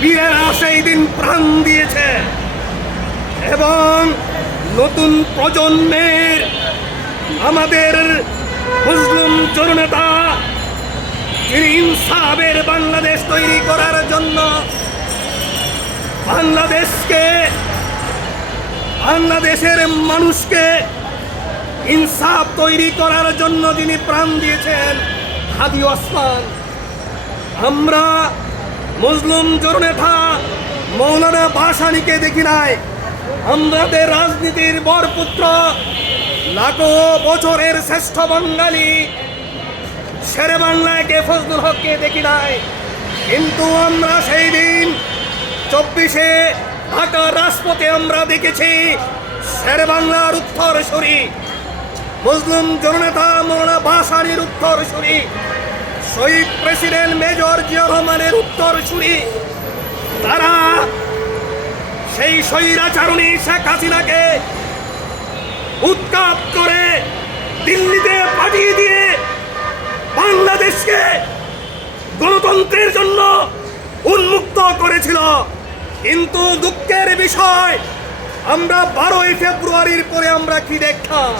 বীরেরা সেই দিন প্রাণ দিয়েছে এবং নতুন প্রজন্মের আমাদের মুসলিম জননেতা যিনি ইনসাফের বাংলাদেশ তৈরি করার জন্য বাংলাদেশের মানুষকে ইনসাফ তৈরি করার জন্য যিনি প্রাণ দিয়েছেন হাদি ওসমান। আমরা মুসলিম জননেতা মৌলানা ভাসানীকে দেখি নাই, আমাদের রাজনীতির বরপুত্র লাখো বছরের শ্রেষ্ঠ বাঙালি শেরে বাংলাকে ফজলুল হককে দেখি নাই, কিন্তু আমরা সেই দিন 24শে ঢাকার রাজপথে আমরা দেখেছি শেরে বাংলার উত্তরসূরি মুসলিম জননেতা মৌলানা ভাসানীর উত্তরসূরি, শহীদ প্রেসিডেন্ট মেজর জিয়া রহমানের উত্তরসূরি। তারা সেই স্বৈরাচারণী শেখ হাসিনাকে উৎখাত করে দিল্লিতে পাঠিয়ে দিয়ে বাংলাদেশকে গণতন্ত্রের জন্য উন্মুক্ত করেছিল। কিন্তু দুঃখের বিষয়, আমরা 12ই ফেব্রুয়ারির পরে আমরা কি দেখলাম?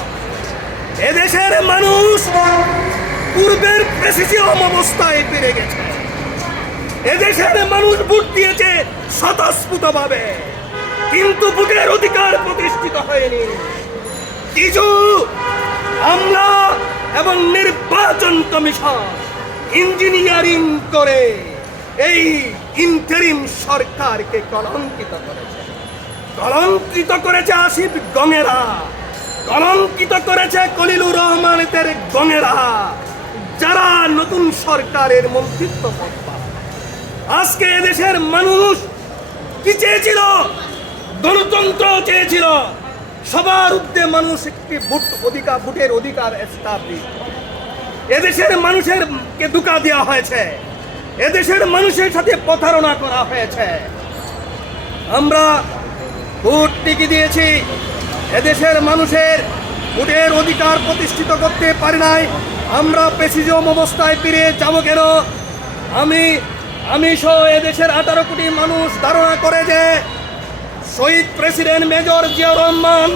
এদেশের মানুষ পূর্বের প্রেসিডিয়াম অবস্থায় ফিরে গেছে। এদেশের মানুষ ভোট দিয়েছে স্বতঃস্ফূর্তভাবে, কিন্তু ভোটের অধিকার প্রতিষ্ঠিত হয়নি। কিছু আমলা এবং নির্বাচন কমিশন ইঞ্জিনিয়ারিং করে এই ইন্টারিম সরকারকে কলঙ্কিত করেছে আসিফ গঙেরা, কলঙ্কিত করেছে খলিলুর রহমানের গঙেরা, যারা নতুন সরকারের মন্ত্রিত্ব পদ পায়। আজকে এদেশের মানুষ কি চেয়েছিল? গণতন্ত্র চেয়েছিল। সবার ঊর্ধ্বে মানুষ একটি ভোটের অধিকার এস্টাবলিশ। এদেশের মানুষেরকে ধোঁকা দেওয়া হয়েছে, এদেশের মানুষের সাথে প্রতারণা করা হয়েছে। আমরা ভোট টিকে দিয়েছি, এদেশের মানুষের ভোটের অধিকার প্রতিষ্ঠিত করতে পারি নাই। আমরা প্রেসিডিয়াম অবস্থায় ফিরে যাব কেন? আমি সহ এদেশের 18 কোটি মানুষ ধারণা করে যে শহীদ প্রেসিডেন্ট মেজর জিয়া রহমান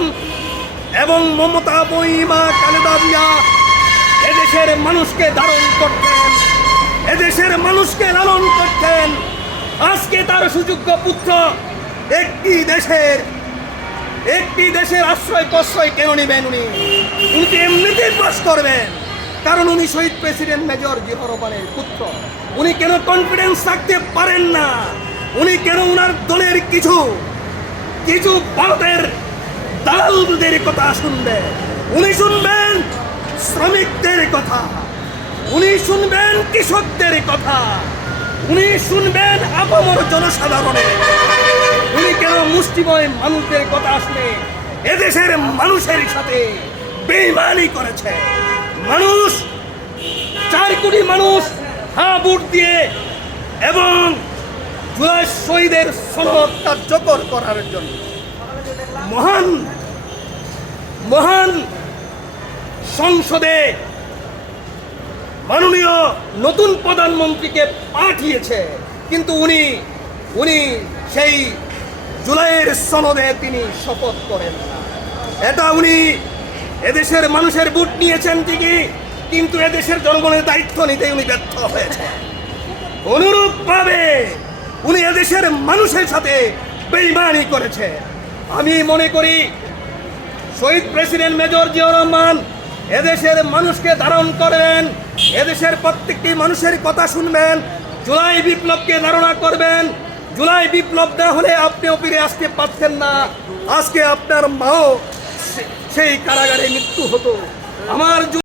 এবং মমতা বইমা খালেদা জিয়া এদেশের মানুষকে ধারণ করতেন, এদেশের মানুষকে লালন করতেন। আজকে তার সুযোগ্য পুত্র একটি দেশের আশ্রয় প্রশ্রয় কেন নেবেন? উনি এমনিতেই পাস করবেন, কারণ উনি শহীদ প্রেসিডেন্ট মেজর জিয়া রহমানের পুত্র। উনি কেন কনফিডেন্স থাকতে পারেন না? উনি কেন উনার দলের কিছু ভারতের দালালদের কথা শুনবেন? উনি শুনবেন শ্রমিকদের কথা, উনি শুনবেন কৃষকদের কথা, উনি শুনবেন আপামর জনসাধারণের। উনি কেন মুষ্টিময় মানুষদের কথা শুনে এদেশের মানুষের সাথে বেঈমানি করেছে? 4 কোটি মানুষ ভোট দিয়ে এবং জুলাই শহীদের সনদ কার্যকর করার জন্য মহান সংসদে মাননীয় নতুন প্রধানমন্ত্রীকে পাঠিয়েছে, কিন্তু উনি সেই জুলাইয়ের সনদে তিনি শপথ করেন না। এটা উনি এদেশের মানুষের ভোট নিয়েছেন ঠিকই, কিন্তু এদেশের জনগণের দায়িত্ব নিতে উনি ব্যর্থ হয়েছে। অনুরূপভাবে উনি এদেশের মানুষের সাথে বেঈমানি করেছে। আমি মনে করি শহীদ প্রেসিডেন্ট মেজর জিয়া রহমান এদেশের মানুষকে ধারণ করবেন, এদেশের প্রত্যেকটি মানুষের কথা শুনবেন, জুলাই বিপ্লবকে ধারণা করবেন। জুলাই বিপ্লব না হলে আপনিও ফিরে আসতে পারতেন না। আজকে আপনার মাও সেই কারাগারে মৃত্যু হতো। আমার